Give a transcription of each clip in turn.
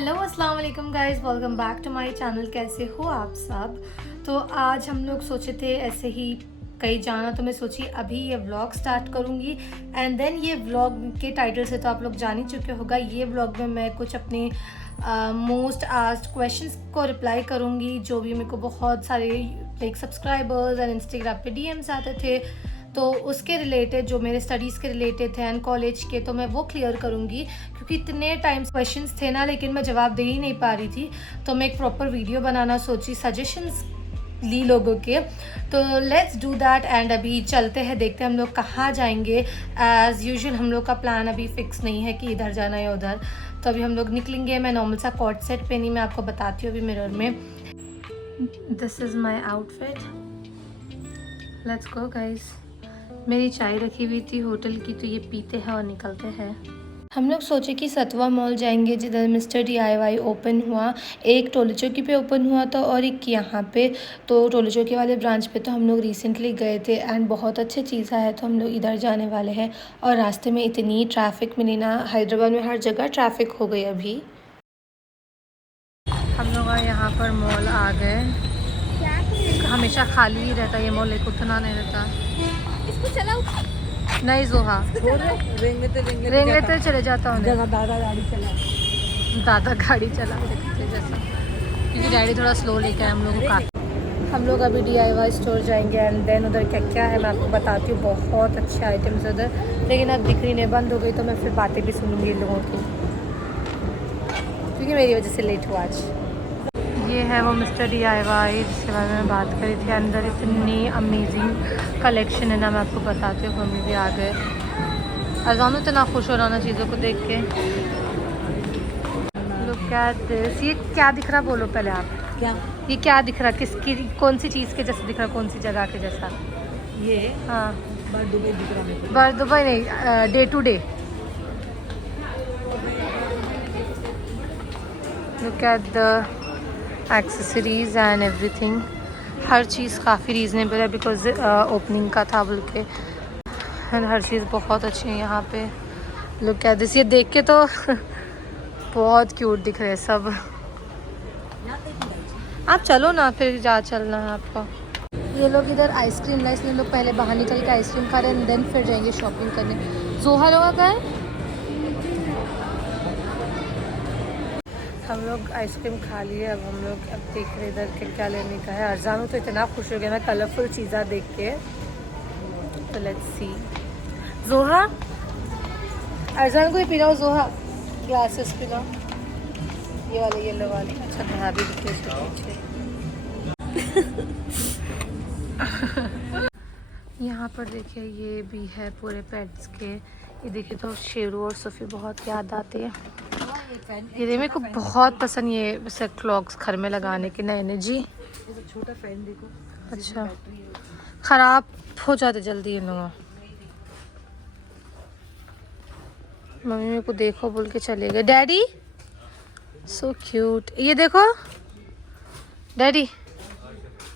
Hello अस्सलाम वालेकुम guys, welcome back to my channel. कैसे हो आप सब? तो आज हम लोग सोचे थे ऐसे ही कहीं जाना, तो मैं सोची अभी ये व्लॉग स्टार्ट करूँगी। एंड देन ये व्लॉग के टाइटल से तो आप लोग जान ही चुके होगा। ये व्लॉग में मैं कुछ अपने मोस्ट आस्क्ड क्वेश्चंस को रिप्लाई करूँगी, जो भी मेरे को बहुत सारे लाइक सब्सक्राइबर्स एंड इंस्टाग्राम पे डीएम्स आते थे, तो उसके रिलेटेड जो मेरे स्टडीज़ के रिलेटेड थे एंड कॉलेज के, तो मैं वो क्लियर करूँगी। क्योंकि इतने टाइम्स क्वेश्चंस थे ना, लेकिन मैं जवाब दे ही नहीं पा रही थी, तो मैं एक प्रॉपर वीडियो बनाना सोची, सजेशंस ली लोगों के। तो लेट्स डू दैट। एंड अभी चलते हैं, देखते हैं हम लोग कहाँ जाएंगे। एज़ यूजुअल हम लोग का प्लान अभी फिक्स नहीं है कि इधर जाना है उधर, तो अभी हम लोग निकलेंगे। मैं नॉर्मल सा कॉट सेट पहनी, मैं आपको बताती हूँ अभी मिरर में। This is my outfit, let's go guys. मेरी चाय रखी हुई थी होटल की, तो ये पीते हैं और निकलते हैं। हम लोग सोचे कि सतवा मॉल जाएंगे, जिधर मिस्टर DIY ओपन हुआ। एक टोले चौकी पे ओपन हुआ था और एक यहाँ पे। तो टोले चौकी वाले ब्रांच पे तो हम लोग रिसेंटली गए थे एंड बहुत अच्छी चीज़ है, तो हम लोग इधर जाने वाले हैं। और रास्ते में इतनी ट्रैफिक मिली ना, हैदराबाद में हर जगह ट्रैफिक हो गई अभी। हम लोग यहाँ पर मॉल आ गए। हमेशा खाली ही रहता ये मॉल, एक उतना नहीं रहता। इसको चलाओ नहीं जोहा, रेंग लेते चले जाता हूँ। दादा गाड़ी चला जैसा, क्योंकि डैडी थोड़ा स्लो लेके आए हम लोगों का। हम लोग अभी DIY स्टोर जाएंगे एंड देन उधर क्या क्या है मैं आपको बताती हूँ। बहुत अच्छे आइटम्स उधर, लेकिन अब दिख रही नहीं, बंद हो गई, तो मैं फिर बातें भी सुनूंगी इन लोगों की, क्योंकि मेरी वजह से लेट हुआ आज। ये है वो मिस्टर DIY जिसके बारे में बात करी थी। अंदर इतनी अमेजिंग कलेक्शन है ना, मैं आपको बताती हूँ। मम्मी भी आ गए। अजान इतना खुश हो रहा ना चीज़ों को देख के। Look at this. ये क्या दिख रहा, बोलो पहले आप। क्या ये क्या दिख रहा, किसकी, कौन सी चीज़ के जैसा दिख रहा, कौन सी जगह के जैसा? ये हाँ, बर्ड दुबई दिख रहा। बर्ड दुबई नहीं, day to day. Look at the accessories and everything. हर चीज़ काफ़ी रीज़नेबल है, बिकॉज ओपनिंग का था बोल के। हर चीज़ बहुत अच्छी है यहाँ पे। Look at this. ये देख के तो बहुत क्यूट दिख रहे हैं सब। आप चलो ना, फिर जा चलना है आपका। ये लोग इधर आइसक्रीम ला, इसलिए लोग पहले बाहर निकल के आइसक्रीम खा रहे हैं, देन फिर जाएंगे शॉपिंग करने। जोहा लोग का है। हम लोग आइसक्रीम खा लिए, अब हम लोग अब देख रहे इधर के क्या लेने का है। अरजानू तो इतना खुश हो गया ना कलरफुल चीज़ा देख के। तो लेट्स सी। जोहा, अरजान को ही पिलाओ, जोहा ग्लासेस पिलाओ, ये वाले येलो वाले। अच्छा भाभी दिख रही है पीछे। यहाँ पर देखिए ये भी है पूरे पेट्स के। ये देखिए तो शेरू और सफ़ी बहुत याद आते हैं। ये मेरे को बहुत पसंद, ये वैसे क्लॉक्स घर में लगाने के नए नए। जी छोटा फैन देखो। अच्छा, ख़राब हो जाते जल्दी ये लोग। मम्मी मेरे को देखो बोल के चले गए। डैडी सो क्यूट, ये देखो डैडी,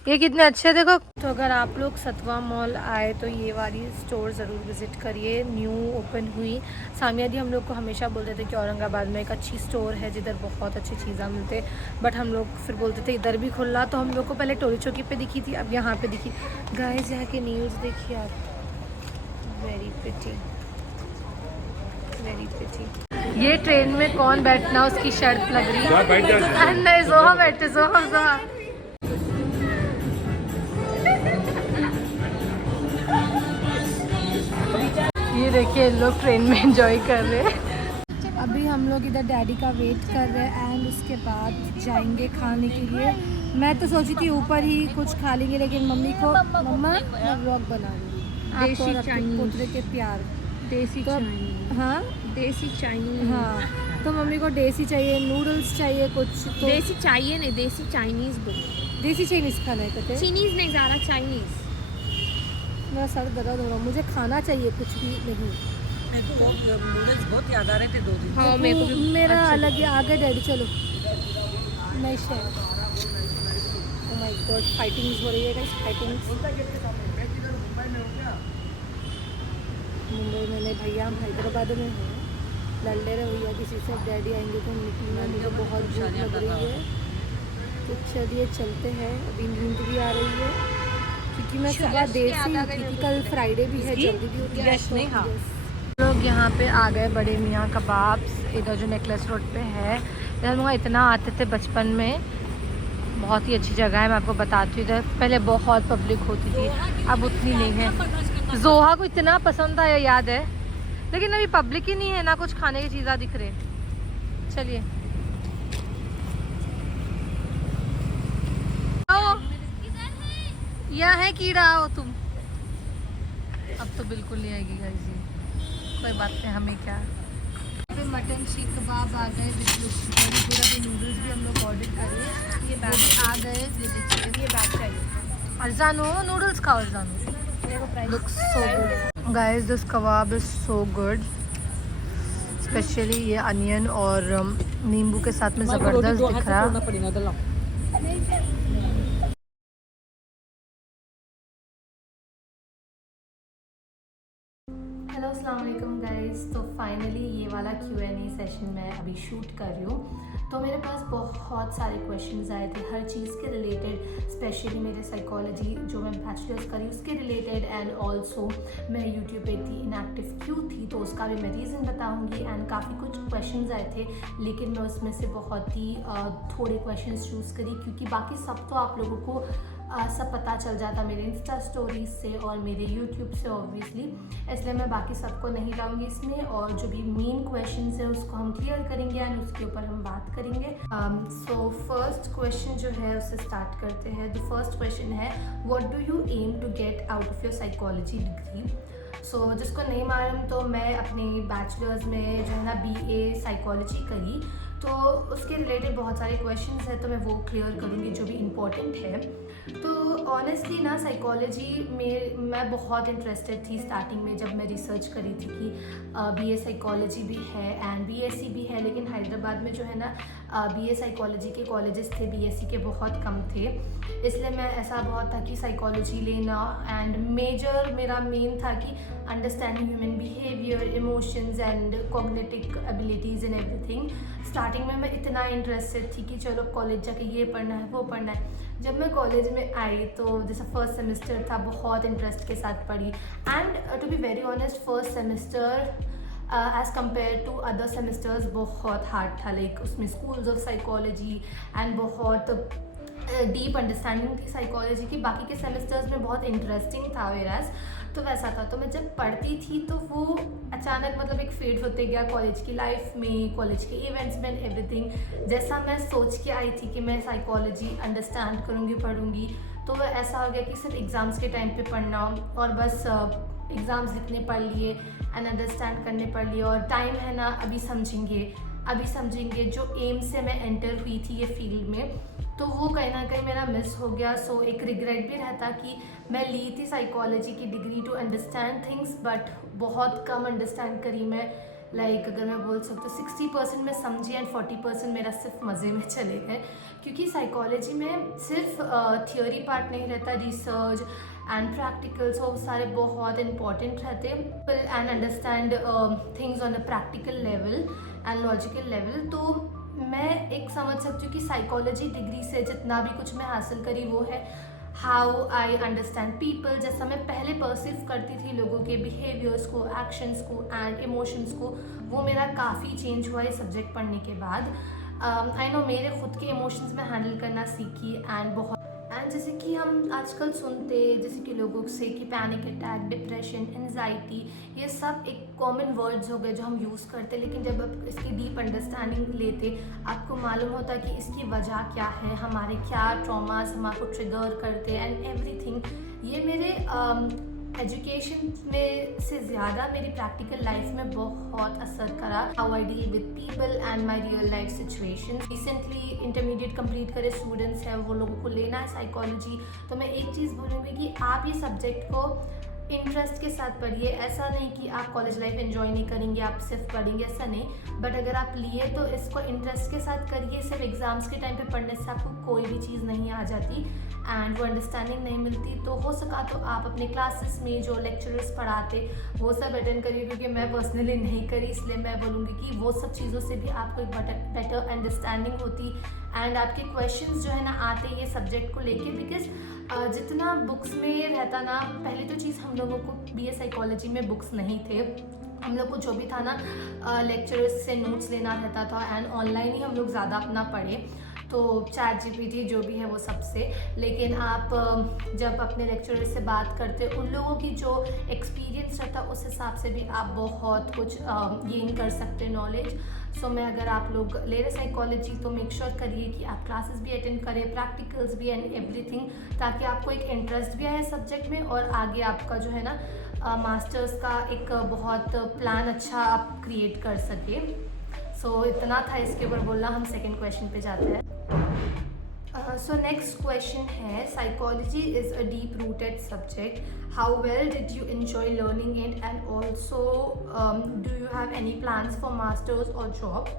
ये कितने अच्छे देखो। तो अगर आप लोग सतवा मॉल आए तो ये वाली स्टोर ज़रूर विज़िट करिए, न्यू ओपन हुई। सामिया दी हम लोग को हमेशा बोलते थे कि औरंगाबाद में एक अच्छी स्टोर है जिधर बहुत अच्छी चीज़ें मिलते, बट हम लोग फिर बोलते थे इधर भी खुला। तो हम लोग को पहले टोली चौकी पे दिखी थी, अब यहाँ पे दिखी। गाइस यहाँ के न्यूज़ देखिए आप, वेरी प्रिटी, वेरी प्रिटी। ये ट्रेन में कौन बैठना उसकी शर्त लग रही है। नहीं जोहा बैठे, जोहा। ये देखिए लोग ट्रेन में एंजॉय कर रहे हैं। अभी हम लोग इधर डैडी का वेट कर रहे हैं एंड उसके बाद जाएंगे खाने के लिए। मैं तो सोची थी ऊपर ही कुछ खा लेंगे, लेकिन मम्मी को, मम्मा मैं व्लॉग बना रही हूँ, देसी चाइनीज पुत्र के प्यार, देसी तो, हाँ देसी चाइनीज, हाँ तो मम्मी को देसी चाहिए, नूडल्स चाहिए कुछ तो। देसी चाहिए नहीं, देसी चाइनीज बोलो। देसी चाइनीज़ खाना है कहते, चाइनीज नहीं, ज़्यादा चाइनीज। मेरा सर दर्द हो रहा, मुझे खाना चाहिए कुछ भी नहीं। तो नूडल्स बहुत याद आ रहे थे 2 दिन। हाँ मेरे को भी। मेरा अलग ही आ गया डैडी, चलो मैं share. Oh my God, fightings हो रही है गाइस, फाइटिंग्स। मुंबई में नहीं भैया, हम हैदराबाद में हैं। लल्ले रहे भैया किसी से, अब डैडी आएंगे तो हम निकलेंगे, मुझे बहुत भूख लग रही है। तो चलिए चलते हैं, अभी नींद भी आ रही है क्योंकि मैं सुबह देर से ही उठी थी, कल फ्राइडे भी है, जल्दी भी उठी है। तो हाँ। लोग यहाँ पे आ गए बड़े मियाँ कबाब्स, इधर जो नेकलेस रोड पे है। इधर हम लोग इतना आते थे बचपन में, बहुत ही अच्छी जगह है, मैं आपको बताती हूँ। इधर पहले बहुत पब्लिक होती थी, अब उतनी नहीं है। जोहा को इतना पसंद था, याद है, लेकिन अभी पब्लिक ही नहीं है, ना कुछ खाने की चीज़ें दिख रहे। चलिए यहाँ है कीड़ा, आओ तुम। अब तो बिल्कुल नहीं आएगी गाइस जी, कोई बात नहीं, हमें क्या। पे मटन शीख कबाब आ गए, पूरा भी नूडल्स भी हम लोग ऑर्डर करे, ये बैग आ गए। ये देखिए, ये बैग चाहिए। अर्जानो नूडल्स खाओ, अर्जानो looks so good guys, this kebab is so good, especially ये अनियन और नींबू के साथ में ज़बरदस्त दिख रहा। हेलो अस्सलाम वालेकुम गाइस, तो फाइनली ये वाला Q&A सेशन मैं अभी शूट कर रही हूँ। तो मेरे पास बहुत सारे क्वेश्चंस आए थे हर चीज़ के रिलेटेड, स्पेशली मेरे साइकोलॉजी जो मैं बैचलर्स करी उसके रिलेटेड, एंड ऑल्सो मैं यूट्यूब पे इतनी इनएक्टिव क्यों थी, तो उसका भी मैं रीज़न बताऊँगी। एंड काफ़ी कुछ क्वेश्चंस आए थे, लेकिन मैं उसमें से बहुत ही थोड़े क्वेश्चंस चूज़ करी, क्योंकि बाकी सब तो आप लोगों को सब पता चल जाता मेरे इंस्टा स्टोरीज से और मेरे यूट्यूब से ऑब्वियसली, इसलिए मैं बाकी सबको नहीं लाऊंगी इसमें। और जो भी मेन क्वेश्चंस है उसको हम क्लियर करेंगे एंड उसके ऊपर हम बात करेंगे। सो फर्स्ट क्वेश्चन जो है उससे स्टार्ट करते हैं। द फर्स्ट क्वेश्चन है, what do you aim to get out of your psychology degree. So जिसको नहीं मालूम, तो मैं अपने बैचलर्स में जो है ना BA साइकोलॉजी करी, तो उसके रिलेटेड बहुत सारे क्वेश्चंस हैं, तो मैं वो क्लियर करूँगी जो भी इम्पोर्टेंट है। तो ऑनेस्टली ना साइकोलॉजी में मैं बहुत इंटरेस्टेड थी स्टार्टिंग में, जब मैं रिसर्च करी थी कि BA साइकोलॉजी भी है एंड BSc भी है, लेकिन हैदराबाद में जो है ना BA साइकोलॉजी के कॉलेजेस थे, BSc के बहुत कम थे, इसलिए मैं ऐसा बहुत था कि साइकोलॉजी लेना। एंड मेजर मेरा मेन था कि understanding human behaviour, emotions and cognitive abilities and everything. Starting में मैं इतना इंटरेस्टेड थी कि चलो कॉलेज जाके ये पढ़ना है वो पढ़ना है। जब मैं कॉलेज में आई तो जैसा फर्स्ट सेमेस्टर था, बहुत इंटरेस्ट के साथ पढ़ी। And to be very honest, first semester as compared to other semesters बहुत हार्ड था, लाइक उसमें स्कूल्स ऑफ साइकोलॉजी एंड बहुत डीप अंडरस्टैंडिंग थी साइकोलॉजी की। बाकी के सेमेस्टर्स में बहुत इंटरेस्टिंग था वेराज, तो वैसा था। तो मैं जब पढ़ती थी तो वो अचानक मतलब एक फेड होते गया कॉलेज की लाइफ में, कॉलेज के इवेंट्स में, एवरीथिंग। जैसा मैं सोच के आई थी कि मैं साइकोलॉजी अंडरस्टैंड करूँगी, पढ़ूँगी, तो वह ऐसा हो गया कि सिर्फ एग्ज़ाम्स के टाइम पे पढ़ना और बस एग्ज़ाम्स लिखने पढ़ लिए एंड अंडरस्टैंड करने पढ़ लिए, और टाइम है ना अभी समझेंगे जो एम से मैं एंटर हुई थी ये फील्ड में, तो वो कहीं ना कहीं मेरा मिस हो गया। सो एक रिग्रेट भी रहता कि मैं ली थी साइकोलॉजी की degree to understand things, but बहुत कम अंडरस्टैंड करी मैं। लाइक अगर मैं बोल सकती हूँ 60% मैं समझी एंड 40% मेरा सिर्फ मज़े में चले गए, क्योंकि साइकोलॉजी में सिर्फ थियोरी पार्ट नहीं रहता, रिसर्च एंड प्रैक्टिकल्स वो सारे बहुत इंपॉर्टेंट रहते and understand things on a practical level and logical level. तो मैं एक समझ सकती हूँ कि साइकोलॉजी डिग्री से जितना भी कुछ मैं हासिल करी वो है हाउ आई अंडरस्टैंड पीपल। जैसा मैं पहले परसीव करती थी लोगों के बिहेवियर्स को, एक्शंस को एंड इमोशंस को, वो मेरा काफ़ी चेंज हुआ ये सब्जेक्ट पढ़ने के बाद। आई नो मेरे खुद के इमोशंस में हैंडल करना सीखी एंड बहुत। एंड जैसे कि हम आजकल सुनते जैसे कि लोगों से कि पैनिक अटैक, डिप्रेशन, एंजाइटी, ये सब एक कॉमन वर्ड्स हो गए जो हम यूज़ करते, लेकिन जब आप इसकी डीप अंडरस्टैंडिंग लेते आपको मालूम होता कि इसकी वजह क्या है, हमारे क्या ट्रॉमास हमको ट्रिगर करते एंड एवरीथिंग। ये मेरे एजुकेशन में से ज़्यादा मेरी प्रैक्टिकल लाइफ में बहुत असर करा, how I deal with people and my real life situation. Recently intermediate complete करे स्टूडेंट्स हैं, वो लोगों को लेना है साइकोलॉजी, तो मैं एक चीज़ बोलूँगी कि आप ये सब्जेक्ट को इंटरेस्ट के साथ पढ़िए। ऐसा नहीं कि आप कॉलेज लाइफ एंजॉय नहीं करेंगे, आप सिर्फ पढ़ेंगे, ऐसा नहीं, बट अगर आप लिए तो इसको इंटरेस्ट के साथ करिए। सिर्फ एग्ज़ाम्स के टाइम पे पढ़ने से आपको कोई भी चीज़ नहीं आ जाती। एंड वो अंडरस्टैंडिंग नहीं मिलती, तो हो सका तो आप अपने क्लासेस में जो लेक्चरर्स पढ़ाते वो सब अटेंड करिए, क्योंकि मैं पर्सनली नहीं करी, इसलिए मैं बोलूँगी कि वो सब चीज़ों से भी आपको एक बेटर अंडरस्टैंडिंग होती एंड आपके क्वेश्चंस जो है ना आते ये सब्जेक्ट को लेके। बिकॉज जितना बुक्स में रहता ना, पहली तो चीज़ हम लोगों को BA साइकोलॉजी में बुक्स नहीं थे, हम लोग को जो भी था ना लेक्चरर्स से नोट्स लेना रहता था एंड ऑनलाइन ही हम लोग ज़्यादा अपना पढ़े, तो ChatGPT जो भी है वो सबसे। लेकिन आप जब अपने लेक्चरर से बात करते उन लोगों की जो एक्सपीरियंस रहता उस हिसाब से भी आप बहुत कुछ गेन कर सकते नॉलेज। सो मैं अगर आप लोग ले रहे साइकोलॉजी तो मेक श्योर करिए कि आप क्लासेस भी अटेंड करें, प्रैक्टिकल्स भी एंड एवरीथिंग, ताकि आपको एक इंटरेस्ट भी आए सब्जेक्ट में और आगे आपका जो है ना मास्टर्स का एक बहुत प्लान अच्छा आप क्रिएट कर सके। सो इतना था इसके ऊपर बोलना, हम सेकेंड क्वेश्चन पे जाते हैं। So next question है, psychology is a deep rooted subject. How well did you enjoy learning it, and also do you have any plans for masters or job?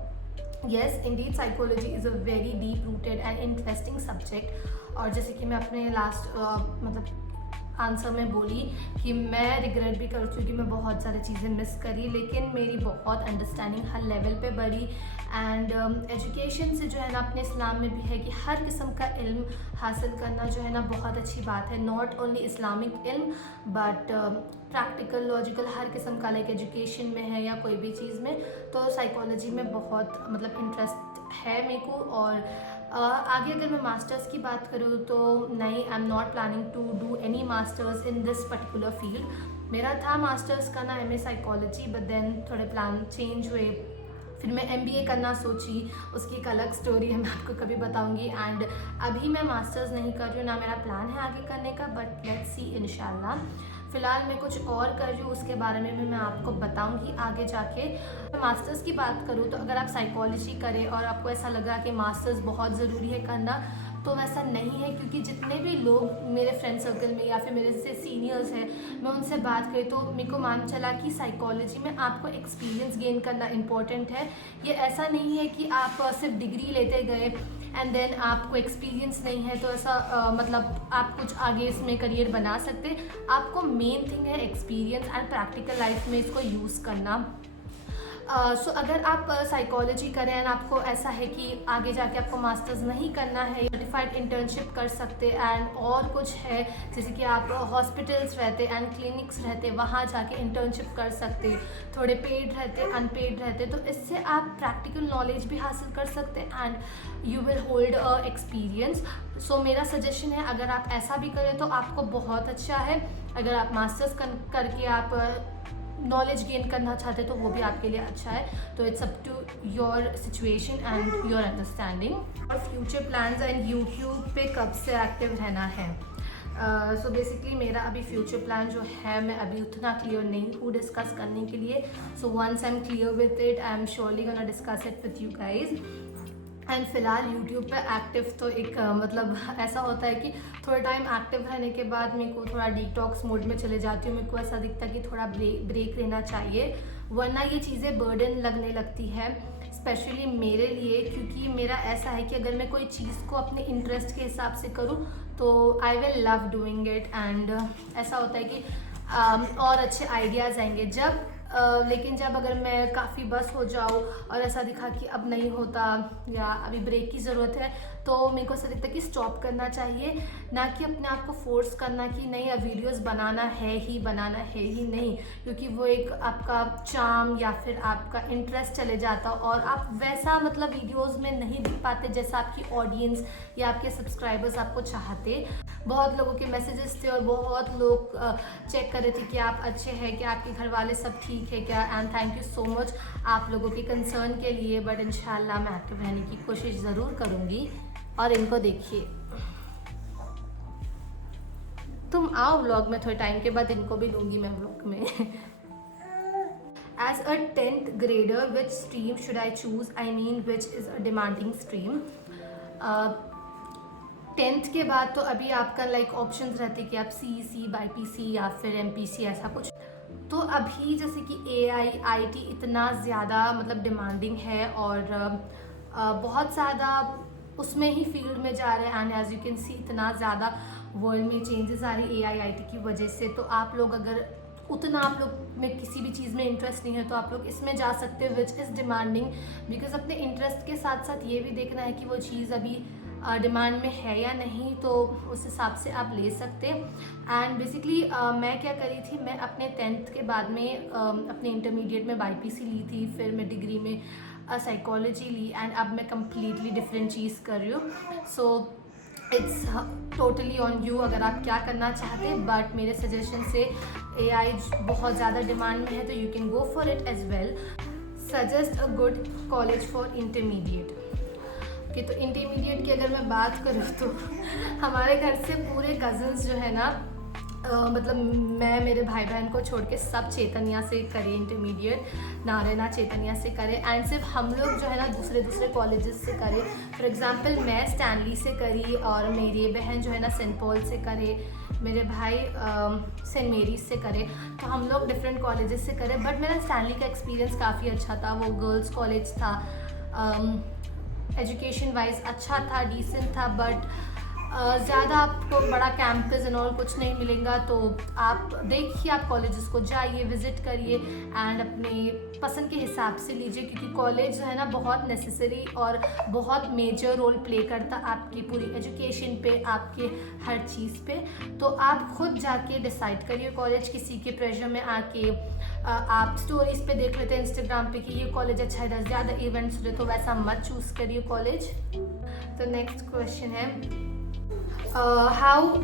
Yes, indeed psychology is a very deep rooted and interesting subject. और जैसे कि मैं अपने last मतलब answer में बोली कि मैं रिग्रेट भी करती हूँ कि मैं बहुत सारी चीज़ें मिस करी, लेकिन मेरी बहुत अंडरस्टैंडिंग हर लेवल पे बढ़ी। एंड एजुकेशन से जो है ना अपने इस्लाम में भी है कि हर किस्म का इल्म हासिल करना जो है ना बहुत अच्छी बात है, नॉट ओनली इस्लामिक इल्म बट प्रैक्टिकल लॉजिकल हर किस्म का, लाइक एजुकेशन में है या कोई भी चीज़ में। तो साइकोलॉजी में बहुत मतलब इंटरेस्ट है मेरे को। और आगे अगर मैं मास्टर्स की बात करूँ तो नहीं, I am not planning to do any masters in this particular field. मेरा था मास्टर्स करना MA साइकोलॉजी, बट देन थोड़े प्लान चेंज हुए, फिर मैं MBA करना सोची, उसकी एक अलग स्टोरी है, मैं आपको कभी बताऊंगी। एंड अभी मैं मास्टर्स नहीं कर रही हूँ, ना मेरा प्लान है आगे करने का, बट लेट्स सी इंशाल्लाह। फ़िलहाल मैं कुछ और कर रही हूँ, उसके बारे में भी मैं आपको बताऊंगी आगे जाके। मास्टर्स की बात करूँ तो अगर आप साइकोलॉजी करें और आपको ऐसा लगा कि मास्टर्स बहुत ज़रूरी है करना, तो वैसा नहीं है, क्योंकि जितने भी लोग मेरे फ्रेंड सर्कल में या फिर मेरे से सीनियर्स हैं, मैं उनसे बात करी तो मेरे को मान चला कि साइकोलॉजी में आपको एक्सपीरियंस गेन करना इम्पॉर्टेंट है। ये ऐसा नहीं है कि आप सिर्फ डिग्री लेते गए एंड देन आपको एक्सपीरियंस नहीं है तो ऐसा मतलब आप कुछ आगे इसमें करियर बना सकते। आपको मेन थिंग है एक्सपीरियंस एंड प्रैक्टिकल लाइफ में इसको यूज़ करना। सो अगर आप साइकोलॉजी करें एंड आपको ऐसा है कि आगे जाके आपको मास्टर्स नहीं करना है, सर्टिफाइड इंटर्नशिप कर सकते एंड और कुछ है जैसे कि आप हॉस्पिटल्स रहते एंड क्लिनिक्स रहते, वहाँ जाके इंटर्नशिप कर सकते, थोड़े पेड रहते अनपेड रहते, तो इससे आप प्रैक्टिकल नॉलेज भी हासिल कर सकते and you will hold a experience. So मेरा सजेशन है अगर आप ऐसा भी करें तो आपको बहुत अच्छा है। अगर आप मास्टर्स करके आप नॉलेज गेन करना चाहते तो वो भी आपके लिए अच्छा है। तो it's up to your situation and your understanding. और फ्यूचर प्लान्स एंड यूट्यूब पे कब से एक्टिव रहना है। सो बेसिकली मेरा अभी फ्यूचर प्लान जो है मैं अभी उतना क्लियर नहीं हूँ डिस्कस करने के लिए। So once I am clear with it I am surely gonna discuss it with you guys. And फिलहाल यूट्यूब पे एक्टिव तो एक मतलब ऐसा होता है कि थोड़ा टाइम एक्टिव रहने के बाद मेरे को थोड़ा डिटॉक्स मोड में चले जाती हूँ। मेरे को ऐसा दिखता है कि थोड़ा ब्रेक लेना चाहिए, वरना ये चीज़ें बर्डन लगने लगती है, स्पेशली मेरे लिए। क्योंकि मेरा ऐसा है कि अगर मैं कोई चीज़ को अपने इंटरेस्ट के हिसाब से करूँ तो I will love doing it and ऐसा होता है कि और अच्छे आइडियाज़ आएंगे जब लेकिन जब अगर मैं काफ़ी बस हो जाऊँ और ऐसा दिखा कि अब नहीं होता या अभी ब्रेक की ज़रूरत है, तो मेरे को ऐसा लगता है कि स्टॉप करना चाहिए, ना कि अपने आप को फोर्स करना कि नहीं अब वीडियोस बनाना है ही नहीं, क्योंकि वो एक आपका चार्म या फिर आपका इंटरेस्ट चले जाता और आप वैसा मतलब वीडियोस में नहीं दिख पाते जैसा आपकी ऑडियंस या आपके सब्सक्राइबर्स आपको चाहते। बहुत लोगों के मैसेजेस थे और बहुत लोग चेक कर रहे थे कि आप अच्छे हैं, कि आपके घर वाले सब ठीक है क्या, and thank you so much आप लोगों के कंसर्न के लिए। बट इंशाल्लाह मैं एक्टिव रहने की कोशिश ज़रूर करूँगी। और इनको देखिए, तुम आओ व्लॉग में थोड़े टाइम के बाद, इनको भी लूँगी मैं व्लॉग में। As a 10th grader, which stream should I choose? I mean, which is a demanding stream? 10th के बाद तो अभी आपका लाइक ऑप्शंस रहते कि आप CEC, BPC या फिर MPC ऐसा कुछ। तो अभी जैसे कि AI, IT इतना ज़्यादा मतलब डिमांडिंग है और बहुत ज़्यादा उसमें ही फील्ड में जा रहे हैं। And as you can see इतना ज़्यादा वर्ल्ड में चेंजेस आ रही AIIT की वजह से। तो आप लोग अगर उतना आप लोग में किसी भी चीज़ में इंटरेस्ट नहीं है तो आप लोग इसमें जा सकते हो, विच इज़ डिमांडिंग। बिकॉज अपने इंटरेस्ट के साथ साथ ये भी देखना है कि वो चीज़ अभी डिमांड में है या नहीं, तो उस हिसाब से आप ले सकते। एंड बेसिकली मैं क्या करी थी, मैं अपने 10th के बाद में अपने इंटरमीडिएट में BPC ली थी, फिर मैं डिग्री में साइकोलॉजी ली, एंड अब मैं कम्प्लीटली डिफरेंट चीज़ कर रही हूँ। So it's totally on you अगर आप क्या करना चाहते हैं, बट मेरे सजेशन से AI बहुत ज़्यादा डिमांड में है तो you can go for it as well. Suggest a good college for intermediate. कि तो इंटरमीडिएट की अगर मैं बात करूँ तो हमारे घर से पूरे कज़न्स जो है ना, मतलब मैं मेरे भाई बहन को छोड़ के सब चैतन्या से करे इंटरमीडिएट, नारायणा चैतन्या से करे। एंड सिर्फ हम लोग जो है ना दूसरे कॉलेजेस से करे। फॉर एग्जांपल मैं स्टैनली से करी, और मेरी बहन जो है ना सेंट पॉल से करे, मेरे भाई सेंट मेरीज से करे। तो हम लोग डिफरेंट कॉलेजेस से करे। बट मेरा स्टैनली का एक्सपीरियंस काफ़ी अच्छा था। वो गर्ल्स कॉलेज था, एजुकेशन वाइज अच्छा था, डिसेंट था, बट ज़्यादा आपको बड़ा कैंपस एंड ऑल कुछ नहीं मिलेगा। तो आप देखिए, आप कॉलेजेस को जाइए, विज़िट करिए एंड अपने पसंद के हिसाब से लीजिए, क्योंकि कॉलेज जो है ना बहुत नेसेसरी और बहुत मेजर रोल प्ले करता आपकी पूरी एजुकेशन पे, आपके हर चीज़ पे। तो आप खुद जाके डिसाइड करिए कॉलेज, किसी के प्रेशर में आके आप स्टोरीज पे देख लेते हैं इंस्टाग्राम पे कि ये कॉलेज अच्छा है, ज़्यादा इवेंट्स हो रहे, तो वैसा मत चूज़ करिए कॉलेज। तो नेक्स्ट क्वेश्चन है, how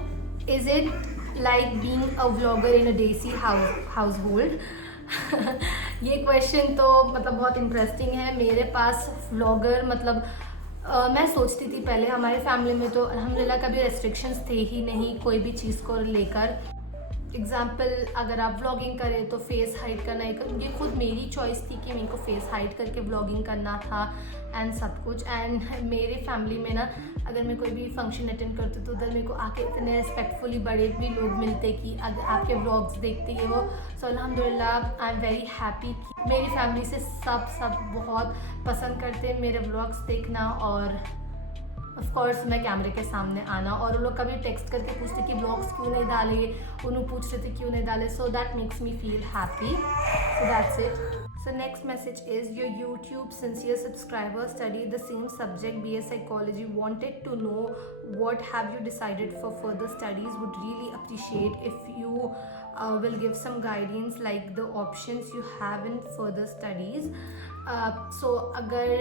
is it like being a vlogger in a desi household. ये क्वेश्चन तो मतलब बहुत इंटरेस्टिंग है। मेरे पास व्लॉगर मतलब मैं सोचती थी पहले, हमारे फैमिली में तो अल्हम्दुलिल्लाह कभी रेस्ट्रिक्शंस थे ही नहीं कोई भी चीज़ को लेकर। एग्जाम्पल, अगर आप व्लॉगिंग करें तो फेस हाइड करना, ये खुद मेरी चॉइस थी कि मेरे को फेस हाइड करके व्लॉगिंग करना था एंड सब कुछ। एंड मेरे फैमिली में ना अगर मैं कोई भी फंक्शन अटेंड करती तो उधर मेरे को आके इतने रिस्पेक्टफुली बड़े भी लोग मिलते कि अगर आपके व्लॉग्स देखते ये वो। सो अल्हम्दुलिल्लाह आई एम वेरी हैप्पी कि मेरी फैमिली से सब बहुत पसंद करते हैं मेरे व्लॉग्स देखना, और ऑफ कोर्स मैं कैमरे के सामने आना। और वो लोग कभी टेक्स्ट करके पूछते कि व्लॉग्स क्यों नहीं डाले, उन्होंने पूछ रहे थे क्यों नहीं डाले। So that makes me feel happy. So that's it. So next message is, your YouTube sincere subscriber studied the same subject, BA Psychology, wanted to know what have you decided for further studies, would really appreciate if you will give some guidance like the options you have in further studies. So अगर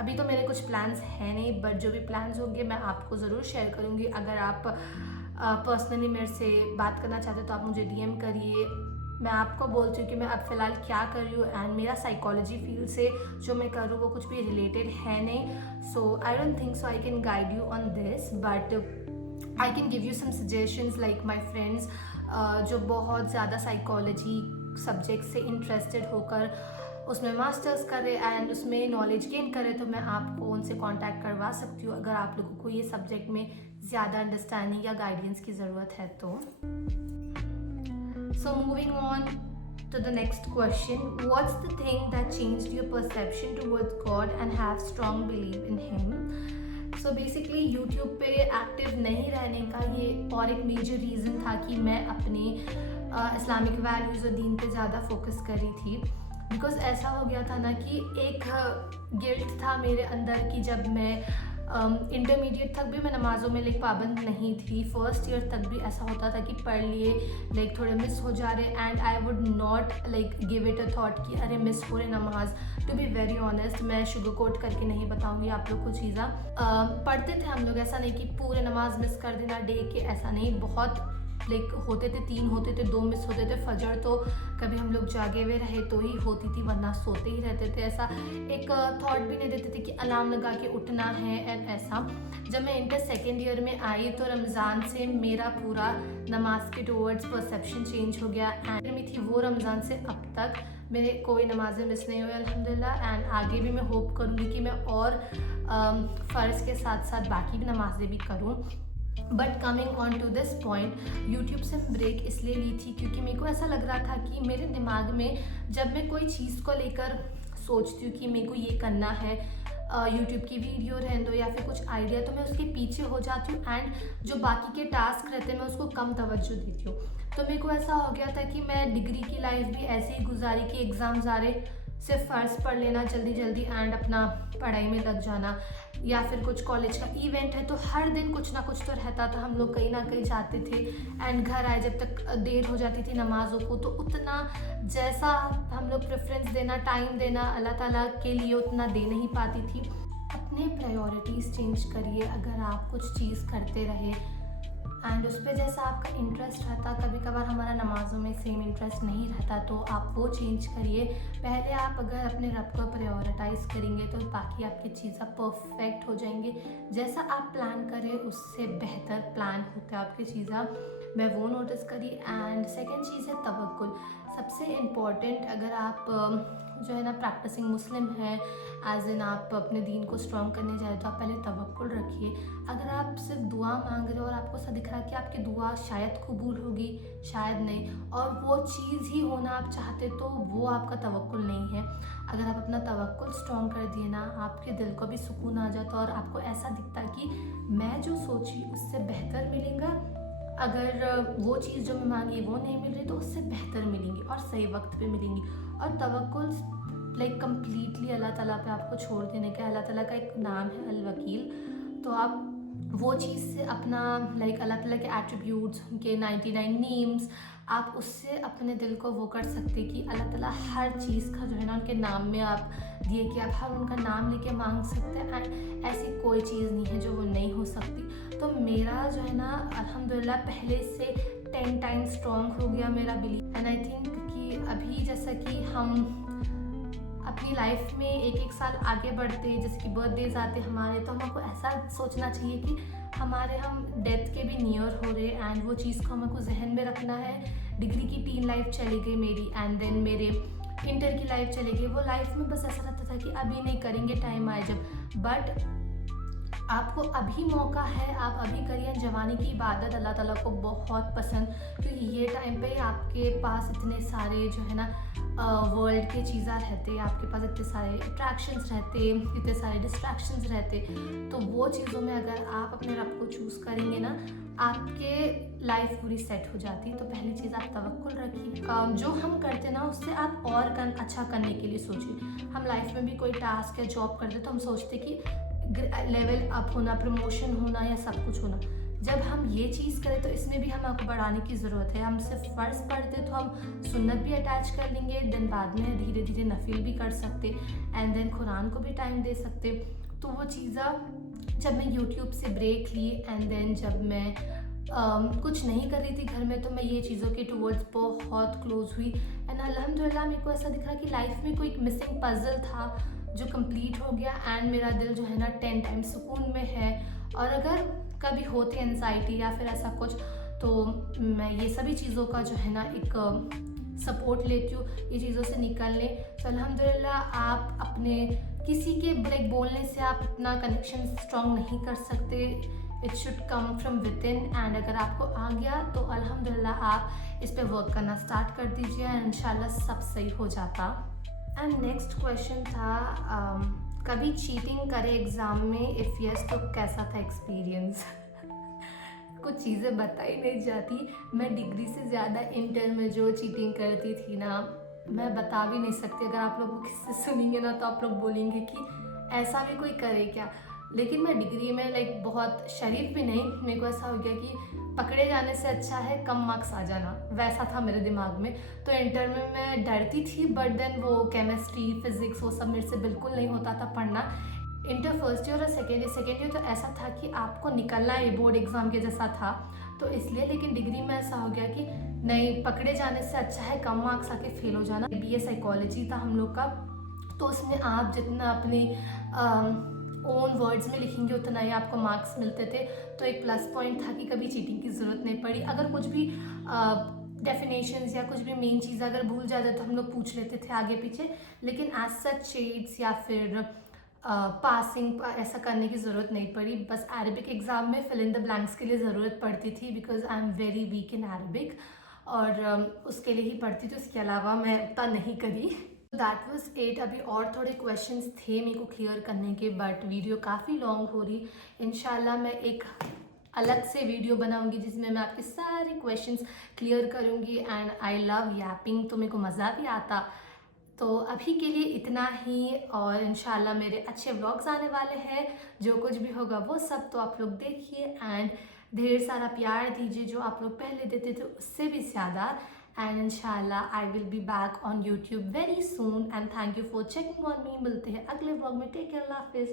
अभी तो मेरे कुछ plans हैं नहीं, but जो भी plans होंगे मैं आपको ज़रूर शेयर करूँगी। अगर आप पर्सनली मेरे से बात करना चाहते हो तो आप मुझे DM करिए। मैं आपको बोलती हूँ कि मैं अब फ़िलहाल क्या कर रही हूँ, एंड मेरा साइकोलॉजी फील्ड से जो मैं कर रही हूँ वो कुछ भी रिलेटेड है नहीं। So I don't think so I can guide you on this, but I can give you some suggestions like my friends जो बहुत ज़्यादा साइकोलॉजी सब्जेक्ट से इंटरेस्टेड होकर उसमें मास्टर्स करे एंड उसमें नॉलेज गेन करे, तो मैं आपको उनसे कांटेक्ट करवा सकती हूँ अगर आप लोगों को ये सब्जेक्ट में ज़्यादा अंडरस्टैंडिंग या गाइडेंस की ज़रूरत है तो। So moving on to the next question, what's the thing that changed your perception towards God and have strong belief in Him? So basically YouTube पे एक्टिव नहीं रहने का ये और एक मेजर रीज़न था कि मैं अपने इस्लामिक वैल्यूज़ और दीन पे ज़्यादा फोकस कर रही थी। बिकॉज ऐसा हो गया था ना कि एक गिल्ट था मेरे अंदर कि जब मैं इंटरमीडिएट तक भी मैं नमाज़ों में पाबंद नहीं थी। फर्स्ट ईयर तक भी ऐसा होता था कि पढ़ लिए थोड़े मिस हो जा रहे, and I would not give it a thought कि अरे मिस हो रहे नमाज। टू बी वेरी ऑनेस्ट, मैं शुगर कोट करके नहीं बताऊंगी आप लोग को चीज़ा। पढ़ते थे हम लोग, ऐसा नहीं कि पूरे नमाज मिस कर देना डे के, ऐसा नहीं। बहुत होते थे, 3 होते थे, 2 मिस होते थे। फजर तो कभी हम लोग जागे हुए रहे तो ही होती थी, वरना सोते ही रहते थे। ऐसा एक थॉट भी नहीं देते थे कि अलार्म लगा के उठना है एंड ऐसा। जब मैं इंटर सेकेंड ईयर में आई तो रमज़ान से मेरा पूरा नमाज के टूवर्ड्स परसेप्शन चेंज हो गया। एंड में थी वो रमज़ान से अब तक मेरे कोई नमाज़ें मिस नहीं हुई अल्हम्दुलिल्लाह। एंड आगे भी मैं होप करूँगी कि मैं और फ़र्ज़ के साथ साथ बाकी भी नमाज़ें भी करूँ। But coming on to this point, YouTube से ब्रेक इसलिए ली थी क्योंकि मेरे को ऐसा लग रहा था कि मेरे दिमाग में जब मैं कोई चीज़ को लेकर सोचती हूँ कि मेरे को ये करना है, यूट्यूब की वीडियो रहने दो या फिर कुछ आइडिया, तो मैं उसके पीछे हो जाती हूँ एंड जो बाकी के टास्क रहते हैं मैं उसको कम तवज्जो देती हूँ। तो मेरे को ऐसा हो गया था कि मैं डिग्री की लाइफ भी ऐसे ही गुजारी कि एग्ज़ाम्स आ रहे, सिर्फ फ़र्ज़ पढ़ लेना जल्दी जल्दी एंड अपना पढ़ाई में लग जाना, या फिर कुछ कॉलेज का इवेंट है तो हर दिन कुछ ना कुछ तो रहता था, हम लोग कहीं ना कहीं जाते थे एंड घर आए जब तक देर हो जाती थी नमाज़ों को, तो उतना जैसा हम लोग प्रेफरेंस देना, टाइम देना अल्लाह ताला के लिए उतना दे नहीं पाती थी। अपने प्रायोरिटीज़ चेंज करिए। अगर आप कुछ चीज़ करते रहे एंड उस पर जैसा आपका इंटरेस्ट रहता, कभी कभार हमारा नमाज़ों में सेम इंटरेस्ट नहीं रहता, तो आप वो चेंज करिए। पहले आप अगर अपने रब को प्रायोरिटाइज़ करेंगे तो बाकी आपकी चीज़ें परफेक्ट हो जाएंगे। जैसा आप प्लान करें उससे बेहतर प्लान होता है आपकी चीज़ें, मैं वो नोटिस करी। एंड सेकेंड चीज़ है तवक्कुल। सबसे इम्पॉर्टेंट, अगर आप जो है ना प्रैक्टिसिंग मुस्लिम है, एज इन आप अपने दीन को स्ट्रॉन्ग करने जाए तो आप पहले तवक्कुल रखिए। अगर आप सिर्फ दुआ मांग रहे हो और आपको ऐसा दिख रहा है कि आपकी दुआ शायद कबूल होगी, शायद नहीं, और वो चीज़ ही होना आप चाहते, तो वो आपका तवक्कुल नहीं है। अगर आप अपना तवक्कुल स्ट्रॉन्ग कर दिए ना, आपके दिल को भी सुकून आ जाता और आपको ऐसा दिखता है कि मैं जो सोची उससे बेहतर मिलेगा। अगर वो चीज़ जो मैं मांगी वो नहीं मिल रही तो उससे बेहतर मिलेंगी और सही वक्त पे मिलेंगी। और तवक्कुल लाइक कम्प्लीटली अल्लाह ताला पे आपको छोड़ देने का। अल्लाह ताला का एक नाम है अल वकील, तो आप वो चीज़ से अपना लाइक अल्लाह ताला के एट्रीब्यूट्स, उनके 99 नेम्स, आप उससे अपने दिल को वो कर सकते कि अल्लाह ताला हर चीज़ का जो है ना उनके नाम में आप दिए कि आप हर उनका नाम लेके मांग सकते हैं एंड ऐसी कोई चीज़ नहीं है जो वो नहीं हो सकती। तो मेरा जो है ना अल्हम्दुलिल्लाह पहले से 10 टाइम्स स्ट्रॉन्ग हो गया मेरा बिलीव। एंड आई थिंक कि अभी जैसा कि हम अपनी लाइफ में एक एक साल आगे बढ़ते, जैसे कि बर्थडेज आते हमारे, तो हमको ऐसा सोचना चाहिए कि हम डेथ के भी नियर हो रहे एंड वो चीज़ को हमको जहन में रखना है। डिग्री की टीन लाइफ चली गई मेरी एंड देन मेरे इंटर की लाइफ चली गई। वो लाइफ में बस ऐसा रहता था कि अभी नहीं करेंगे, टाइम आए जब, बट आपको अभी मौका है, आप अभी करिए। जवानी की इबादत अल्लाह ताला को बहुत पसंद, क्योंकि ये टाइम पे आपके पास इतने सारे जो है ना वर्ल्ड के चीज़ें रहते, आपके पास इतने सारे अट्रैक्शंस रहते, इतने सारे डिस्ट्रैक्शंस रहते। तो वो चीज़ों में अगर आप अपने रब को चूज़ करेंगे ना, आपके लाइफ पूरी सेट हो जाती। तो पहली चीज़ आप तवक्कुल रखिए। जो हम करते ना उससे आप और अच्छा करने के लिए सोचिए। हम लाइफ में भी कोई टास्क या जॉब करते तो हम सोचते कि लेवल अप होना, प्रमोशन होना या सब कुछ होना। जब हम ये चीज़ करें तो इसमें भी हमको बढ़ाने की ज़रूरत है। हम सिर्फ फ़र्ज़ पढ़ते तो हम सुन्नत भी अटैच कर लेंगे, देन बाद में धीरे धीरे नफिल भी कर सकते एंड देन कुरान को भी टाइम दे सकते। तो वो चीज़ें जब मैं यूट्यूब से ब्रेक ली एंड देन जब मैं कुछ नहीं कर रही थी घर में, तो मैं ये चीज़ों के टुवर्ड्स बहुत क्लोज हुई एंड अल्हम्दुलिल्लाह मेरे को ऐसा दिख रहा कि लाइफ में कोई मिसिंग पजल था जो कंप्लीट हो गया एंड मेरा दिल जो है ना 10 टाइम्स सुकून में है। और अगर कभी होती है एंजाइटी या फिर ऐसा कुछ, तो मैं ये सभी चीज़ों का जो है ना एक सपोर्ट लेती हूँ, ये चीज़ों से निकलने। तो अल्हम्दुलिल्लाह आप अपने किसी के लाइक बोलने से आप इतना कनेक्शन स्ट्रॉन्ग नहीं कर सकते। It should come from with in and अगर आपको आ गया तो अल्हम्दुलिल्लाह आप इस पर वर्क करना स्टार्ट कर दीजिए एंड इंशाल्लाह सब सही हो जाता। एंड नेक्स्ट क्वेश्चन था कभी चीटिंग करे एग्ज़ाम में, इफ़ यस तो कैसा था एक्सपीरियंस? कुछ चीज़ें बताई नहीं जाती। मैं डिग्री से ज़्यादा इंटर में जो चीटिंग करती थी ना, मैं बता भी नहीं सकती। अगर आप लोग किससे सुनेंगे ना तो आप लोग बोलेंगे कि ऐसा भी कोई करे क्या। लेकिन मैं डिग्री में लाइक बहुत शरीफ भी नहीं, मेरे को ऐसा हो गया कि पकड़े जाने से अच्छा है कम मार्क्स आ जाना, वैसा था मेरे दिमाग में। तो इंटर में मैं डरती थी, बट देन वो केमिस्ट्री, फिजिक्स वो सब मेरे से बिल्कुल नहीं होता था पढ़ना। इंटर फर्स्ट ईयर और सेकेंड ईयर तो ऐसा था कि आपको निकलना है, बोर्ड एग्ज़ाम के जैसा था, तो इसलिए। लेकिन डिग्री में ऐसा हो गया कि नहीं, पकड़े जाने से अच्छा है कम मार्क्स आके फेल हो जाना। BA साइकोलॉजी था हम लोग का, तो उसमें आप जितना अपनी ओन वर्ड्स में लिखेंगे उतना ही आपको मार्क्स मिलते थे। तो एक प्लस पॉइंट था कि कभी चीटिंग की ज़रूरत नहीं पड़ी। अगर कुछ भी डेफिनेशंस या कुछ भी मेन चीज़ अगर भूल जाते तो हम लोग पूछ लेते थे आगे पीछे, लेकिन एज सच शेड्स या फिर पासिंग ऐसा करने की ज़रूरत नहीं पड़ी। बस अरबिक एग्ज़ाम में फिल इन द ब्लैंक्स के लिए ज़रूरत पड़ती थी, because I am very weak in Arabic, और उसके लिए ही पढ़ती थी। उसके अलावा मैं उतना नहीं करी। That was it. अभी और थोड़े क्वेश्चंस थे मेरे को क्लियर करने के, बट वीडियो काफ़ी लॉन्ग हो रही। इंशाल्लाह मैं एक अलग से वीडियो बनाऊंगी जिसमें मैं आपके सारे क्वेश्चंस क्लियर करूंगी। एंड आई लव यैपिंग, तो मेरे को मज़ा भी आता। तो अभी के लिए इतना ही, और इंशाल्लाह मेरे अच्छे व्लॉग्स आने वाले हैं। जो कुछ भी होगा वो सब तो आप लोग देखिए, एंड ढेर सारा प्यार दीजिए जो आप लोग पहले देते थे उससे भी ज़्यादा। एंड इंशाल्लाह I will be back on YouTube very soon, and thank you for checking on me. मिलते हैं अगले व्लॉग में। टेक केयर, अल्लाह हाफिज़।